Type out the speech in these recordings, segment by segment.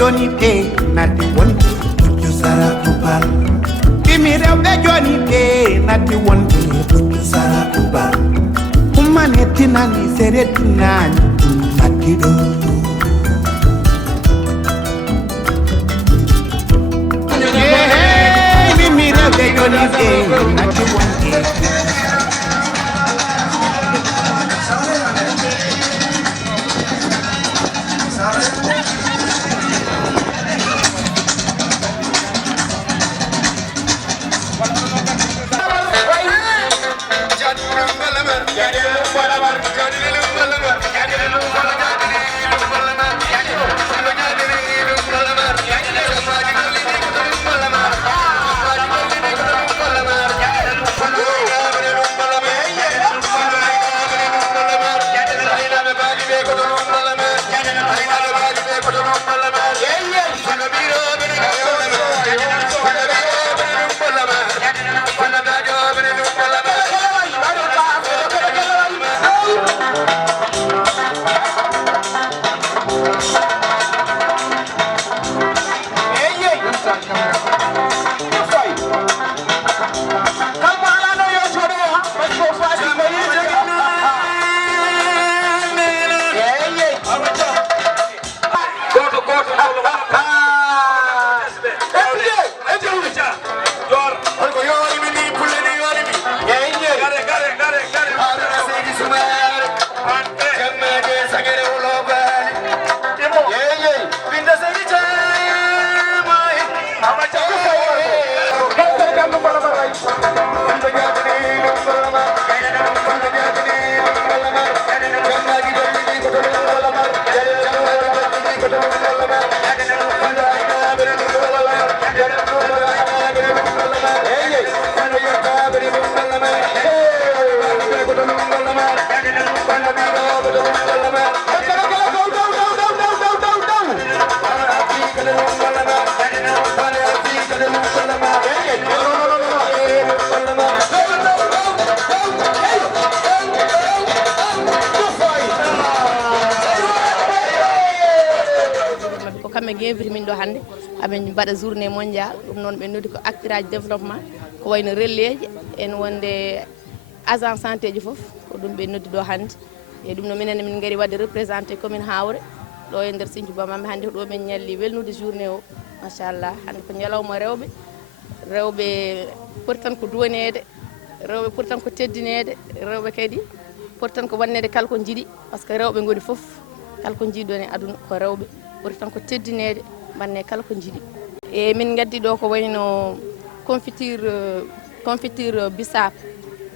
joni te nati wonde puccu sara kubal kimi rewɓe joni te nati wonde puccu sara kubal ummane tinani sere tinani nati ɗo mimi rewɓe joni te nati wonde kamɓe guevri min ɗo hannde aɓe mbaɗa journée mondial ɗum noon ɓe noddi ko actiraji développement ko wayno relais ji en wonde agent santé ji foof ko ɗum ɓe noddi ɗo hannde e ɗum no minen min gari wadde représenté commune Hawre ɗo e nder Sinthiou Bamambé hannde ɗo min ñalli welnude journée o machallah hannde ko ñalawma rewɓe poti tan ko duwanede rewɓe poti tan ko teddinede rewɓe kadi poti tan ko wannede kala ko jiiɗi par ce que rewɓe goni foof kala ko jiiɗon e aduna ko rewɓe ɓuri tan ko teddinede banne kala ko jiiɗi e min gaddi ɗo ko wayno confiture bissap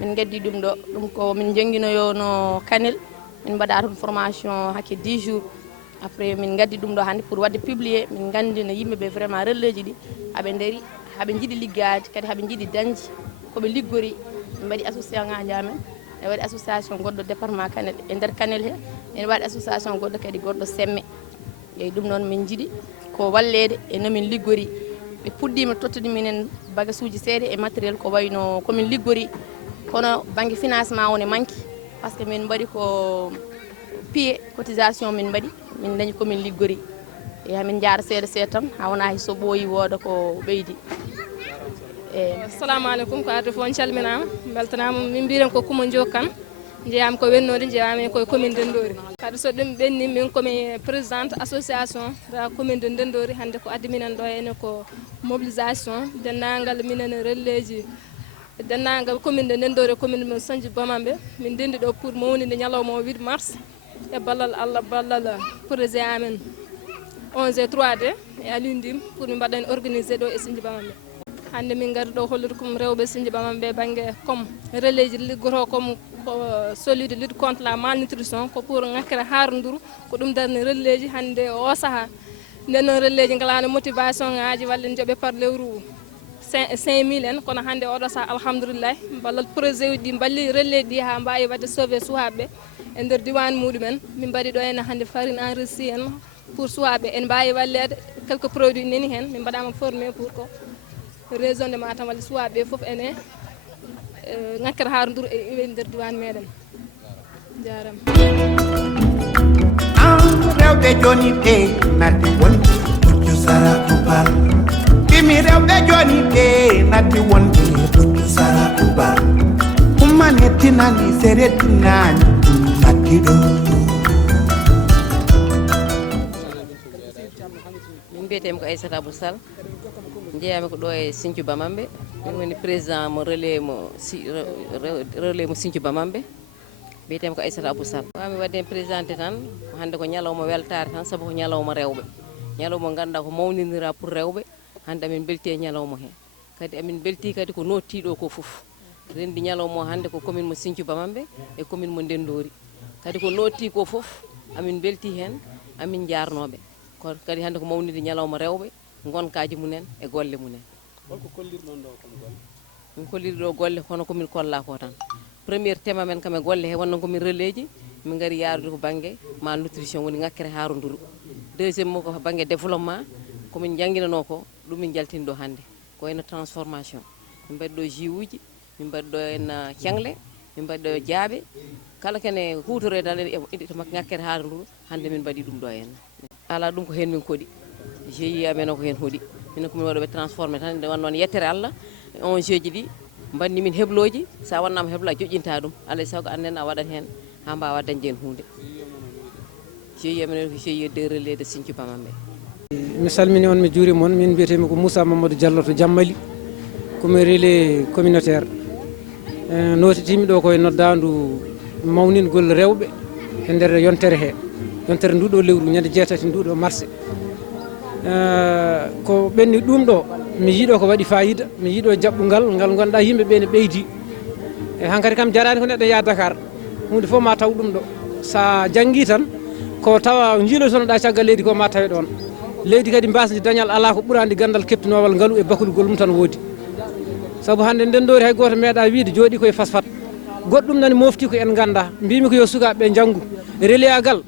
min gaddi ɗum ɗo ɗum ko min jangguinoyo no Kanel min mbaɗa toon formation hakke 10 jours après min gaddi ɗum ɗo hannde pour wadde publier min gandina yimɓeɓe vraiment relais ji ɗi haɓe daari haɓe jiiɗi liggade kadi haɓe jiiɗi dañde koɓe liggori min mbaɗi association ngaji amen e waɗi association goɗɗo département Kanel e nder Kanel he en waɗi association goɗɗo kadi goɗɗo Semme eyyi ɗum noon min jiiɗi ko wallede e nomin liggori ɓe puɗɗima tottude minen bagage uji seeɗa e matériel ko wayno komin liggori kono banggue financement woni manque par ce que min mbaɗi ko pied cotisation min mbaɗi min dañi komin liggori e hamin jaara seeɗa seeɗa tan ha wona so ɓooyi wooda ko ɓeydi eyyi assalamu aleykum ko arde fof on calminama beltanama min mbiren ko Coumba Ndio Kane jeeyami ko wennode jeeyami koye commune de Ndori kadi so ɗum ɓenni min komi présidente association da commune de Ndori hande ko addi minen ɗo ene ko mobilisation dennagal minen relais ji dennagal commune de Ndori commune mo Sinthiou Bamambé min dendi ɗo pour mawnide ñalawma o 8 mars e ballal Allah ballal président amen 11 3D e Aliou Ndim pour min mbaɗen organisé ɗo e Sinthiou Bamambé hande min gari ɗo hollude comme rewɓe Sinthiou Bamambé banggue comme relais ji liggoto comme celui de lutte contre la malnutrition ko pour ngakkere harnduru ko ɗum darni relais ji hande o saaha nden noon relais ji ngalano motivation ngaji walla jooɓe par lewru 5000 en kono hande oɗo saaha alhamdoulillahi ballal projet uji ɗi balli relais ɗi ha mbawi wadde sauvé sukaɓeɓe e nder diwan muɗumen min mbaɗi ɗo ene hande farine enrichi en pour sukaɓe en mbawi wallede quelques produits nani hen min mbaɗama formé pour ko région de Matam walla sukaɓeɓe foof ene ngakkere harnduru e iwe nder diwan meɗen jarama rewɓe joni ɓe natti wonde sarakubal kimi rewɓe joni ɓe natti wonde puccu sarakubal ummane tinani seretinani natti ɗo min mbiyetemi ko Aissata Abou Sall jeeyami ko ɗo e Sinthiou Bamambé min woni président mo relais mo Sinthiou Bamambé mbiyetemi ko Aissata Abou Sall wami wadde présenté tan hande ko ñalawma weltare tan saabu ko ñalawma rewɓe ñalawma ganduɗa ko mawnidira pour rewɓe hande amin belti e ñalawma he kadi amin belti kadi ko nottiɗo ko foof rendi ñalawma hande ko commune mo Sinthiou Bamambé e commune mo Ndendori kadi ko notti ko foof amin belti hen amin jarnoɓe ko kadi hande ko mawnide ñalawma rewɓe gonkaji munen e golle munen holko kollirɗon ɗo comme golle min kolliri ɗo golle kono komin kolla ko tan premiére thème amen kam e golle he wonno komin relais ji min gari yarude ko banggue malnutrition woni ngakkere haroduru deuxiéme mo ko banggue développement komin jangguinano ko ɗum min jaltini ɗo hande ko wayno transformation min mbaɗi ɗo jus uji min mbaɗi ɗo en cangle min mbaɗi ɗo jaaɓe kala kene hutorede dal to ngakkere haroduru hande min mbaɗi ɗum ɗo henna ala ɗum ko hen min koɗi GIE amen o ko hen hoɗi min komin waɗoɓe transformé tan nde wan noon yettere Allah on jeji ɗi mbanni min hebloji sa wannama heblo a joƴƴinta ɗum alay sago annen a waɗat hen ha mbawa dañde hen hunde GIE amen ko GIE de relais de Sinthiou Bamambé mi salmini on mi juurima on min mbiyetemi ko Moussa Mamadou Diallo to Jammali komi relais communautaire notitimi ɗo koye noddandu mawningol rewɓe e nder yontere he yontere nduɗo lewru ñande jeetati nduɗo mars ko ɓenni ɗum ɗo mi yiiɗo ko waɗi fayida mi yiiɗo jaɓɓungal ngal gonɗa yimɓe ɓe ne ɓeydi e hankkadi kam jarani ko neɗɗo yaa Dakar hunde fof ma taw ɗum ɗo sa janggui tan ko tawa jiilotonoɗa caggal leydi ko ma tawe ɗon leydi kadi mbasdi dañal ala ko ɓuurandi gandal keptinowal ngaalu e bakulugol mum tan woodi saabu hande Ndendori hay goto meeɗa wiide jooɗi koye fasfat goɗɗum nani mofti ko en ganda mbimi ko yo sukaɓeɓe janggu relais agal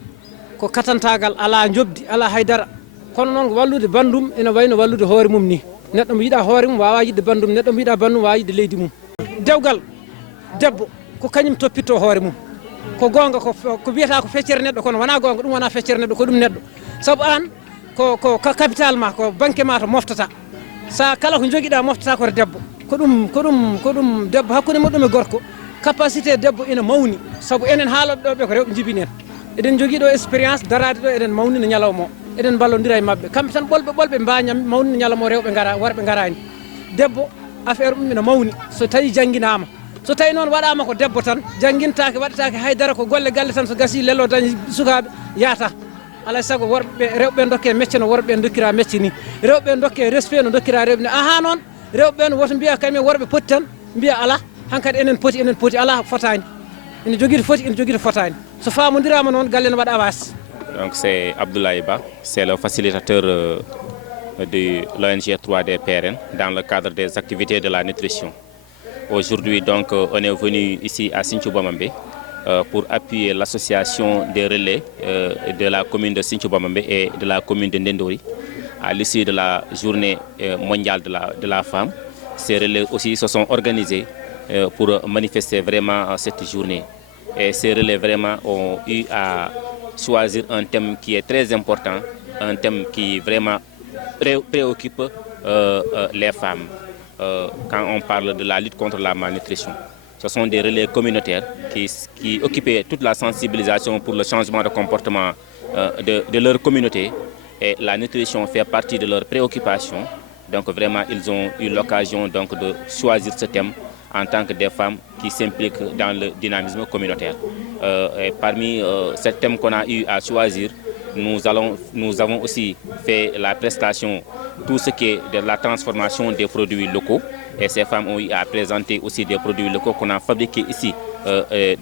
ko katantagal ala jobdi ala haydara kono noon ko wallude bandum ene wayno wallude hoore mum ni neɗɗo mo yiiɗa hoore mum wawa yidde bandum neɗɗo mo yiiɗa bandum wawa yidde leydi mum dewgal debbo ko kañum toppitto hoore mum ko gonga ko wiyata ko feccere neɗɗo kono wona gonga ɗum wona feccere neɗɗo ko ɗum neɗɗo saabu an ko capital ma ko banque ma to moftata sa kala ko joguiɗa moftata koto debbo ko ɗum debbo hakkude moɗɗum e gorko capacité debbo ene mawni saabu enen haaloɓe ɗo ɓe ko rewɓe jibinen eɗen jogui ɗo expérience darade ɗo eɗen mawnina ñalawma o eɗen ballodira e mabɓe kamɓe tan ɓolɓe mbaña mawnina ñalawma o rewɓe gara worɓe garani debbo affaire ɗum ene mawni so tawi jangguinama so tawi noon waɗama ko debbo tan jangguintake waɗetake haydara ko golle galle tan so gasi lello dañi sukaɓe yaata alay saago worɓeɓe rewɓe dokke métier no worɓeɓe dokkira métier ni rewɓe dokke respect no dokkira rewɓe ni aha noon rewɓe no woto mbiya kamen worɓe poti tan mbiya ala hankkadi enen poti ala fotani ene jogui foti ene jogui fotani so famodirama noon galle ne waɗa wasi. Donc c'est Abdoulaye Ba, c'est le facilitateur de l'ONG 3D PRN dans le cadre des activités de la nutrition. Aujourd'hui donc on est venu ici à Sinthiou Bamambé pour appuyer l'association des relais de la commune de Sinthiou Bamambé et de la commune de Ndendori à l'issue de la journée mondiale de la femme. Ces relais aussi se sont organisés pour manifester vraiment cette journée. Et ces relais vraiment ont eu à choisir un thème qui est très important, un thème qui vraiment préoccupe les femmes quand on parle de la lutte contre la malnutrition. Ce sont des relais communautaires qui occupaient toute la sensibilisation pour le changement de comportement de leur communauté, et la nutrition fait partie de leurs préoccupations. Donc vraiment ils ont eu l'occasion donc de choisir ce thème en tant que des femmes qui s'impliquent dans le dynamisme communautaire. Et parmi ces thèmes qu'on a eu à choisir, nous avons aussi fait la prestation, tout ce qui est de la transformation des produits locaux. Et ces femmes ont eu à présenter aussi des produits locaux qu'on a fabriqués ici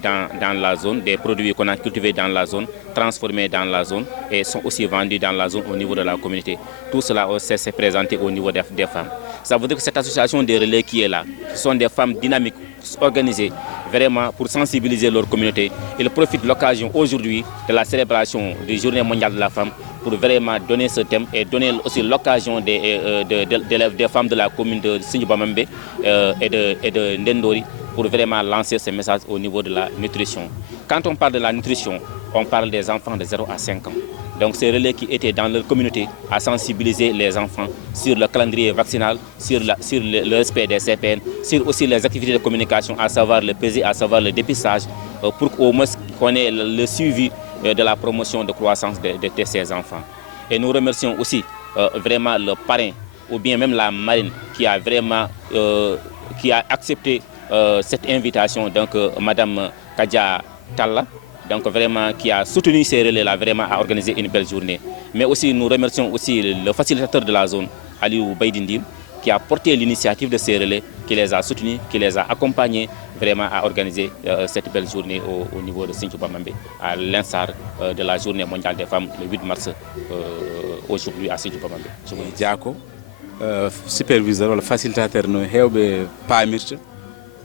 dans la zone, des produits qu'on a cultivés dans la zone, transformés dans la zone et sont aussi vendus dans la zone au niveau de la communauté. Tout cela s'est présenté au niveau des femmes. Ça veut dire que cette association des relais qui est là, ce sont des femmes dynamiques, organisées vraiment pour sensibiliser leur communauté. Ils profitent de l'occasion aujourd'hui de la célébration du Journée mondiale de la femme pour vraiment donner ce thème et donner aussi l'occasion des femmes de la commune de Sinthiou Bamambé et de Ndendori pour vraiment lancer ce message au niveau de la nutrition. Quand on parle de la nutrition, on parle des enfants de 0 à 5 ans. Donc ces relais qui étaient dans leur communauté à sensibiliser les enfants sur le calendrier vaccinal, sur le respect des CPN, sur aussi les activités de communication, à savoir le PZ, à savoir le dépistage, pour qu'au moins qu'on ait le suivi de la promotion de croissance de ces enfants. Et nous remercions aussi vraiment le parrain ou bien même la marine qui a vraiment qui a accepté cette invitation, donc Madame Kadja Talla, donc vraiment qui a soutenu ces relais-là vraiment à organiser une belle journée. Mais aussi nous remercions aussi le facilitateur de la zone, Aliou Baydindim, qui a porté l'initiative de ces relais, qui les a soutenus, qui les a accompagnés vraiment à organiser cette belle journée au niveau de Sinthiou Bamambé, à l'instar de la journée mondiale des femmes le 8 mars aujourd'hui à Sinthiou Bamambé. Diako, superviseur wala facilitateur no hewbe pamirta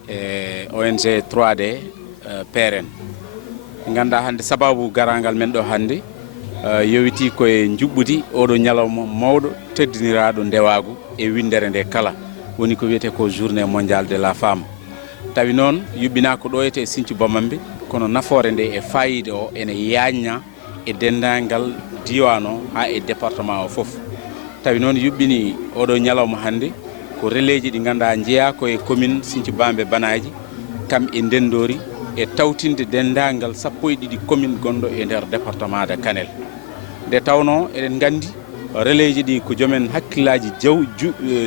e ONG 3D PRN. Ganda hande sababu garangal men do hande yowiti koye jubbudi odo nyalawma mawdo teddiniraado ndewagu e windere nde kala woni ko wiyete ko journée mondiale de la femme. Tawi non yubbina ko do ete Sinthiou Bamambé kono nafoore nde e fayide o ene yañña e dendangal diwano ha e département o fof. Tawi non yubbini odo nyalawma hande ko relais di ganda jeeya koye commune Sinthiou Bamambé Banaji kam e ndendori e tawtinde dendangal 12 commune gondo e der département de Kanel. De tawno eden gandi relais di ko jomen hakkilaji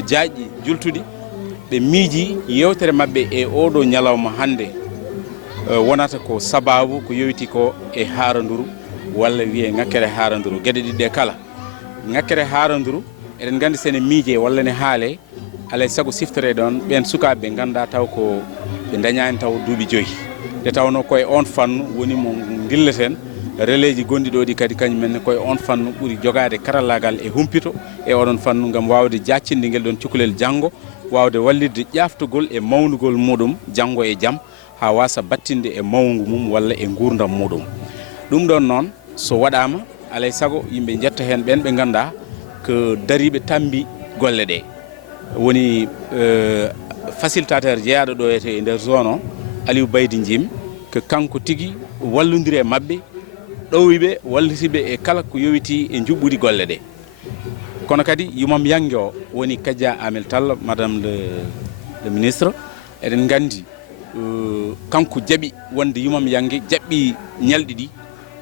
jaaji jultudi be miiji yewtere mabbe e odo nyalawma hande wonata ko sababu ko yewiti ko e haranduru walla wiye ngakkere haranduru gede didde kala ngakkere haranduru eden gandi sene miije walla ne haale alay sago siftore don ben sukabe ganda taw ko be dañani taw duubi joyi de tawno koy on fannu woni mo dilleten relais ji gondi do di kadi kany men koy on fannu buri jogade karallagal e humpito e odon fannu ngam wawde jaccinde ngel don cukalel jango wawde wallide ƴaftugol e mawnugol mudum jango e jam ha wasa battinde e mawngu mum walla e gurdam mudum dum don non so wadama alay sago yimbe jetta hen ben be ganda ko daribe tambi golle de woni facilitateur jeyaado do ete e der zone o Aliou Baydindim ko kanko tigi wallondire mabbe ɗowiɓe wallitiɓe e kala ko yowiti e juɓɓudi golle ɗe kono kadi yumam yangue o woni Kadja Amel Talla madame le ministre eɗen gandi kanko jaaɓi wonde yumam yangue jaɓɓi ñalɗi ɗi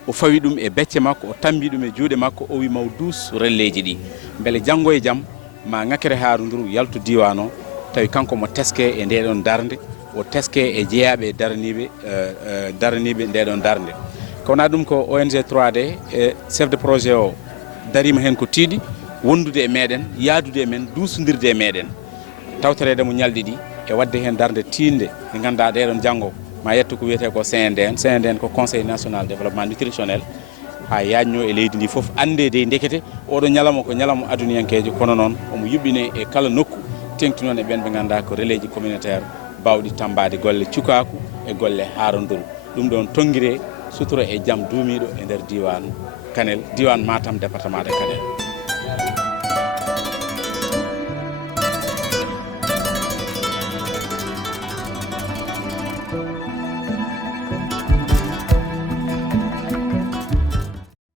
o fawi ɗum e becce makko o tambi ɗum e juuɗe makko o wi maw dus relais ji ɗi beele janggo e jaam ma ngakkere haruduru yalto diwan o tawi kanko mo teske e ndeɗon darde o teske e jeeyaɓe daraniɓe ndeɗon darde kowna ɗum ko ONG 3D e chef de projet o darima hen ko tiiɗi wondude e meɗen yaadude e men dusodirde e meɗen tawtorede mo ñalɗi ɗi e wadde hen darde tinde ɗe ganduɗa ɗeɗon janggo ma yetto ko wiyete ko CNDN ko conseil national développement nutritionnel ha yañño e leydi ndi foof ande de ndekete oɗo ñalamo ko ñalamo aduniyankejo kono noon omo yuɓɓine e kala nokku tengti noon e ɓen ɓe ganduɗa ko relais ji communautaire bawɗi tambade golle cukaku e golle haranduru ɗum ɗon tonguire sutura e jaam duumiɗo e nder diwan Kanel diwan Matam département de Kanel.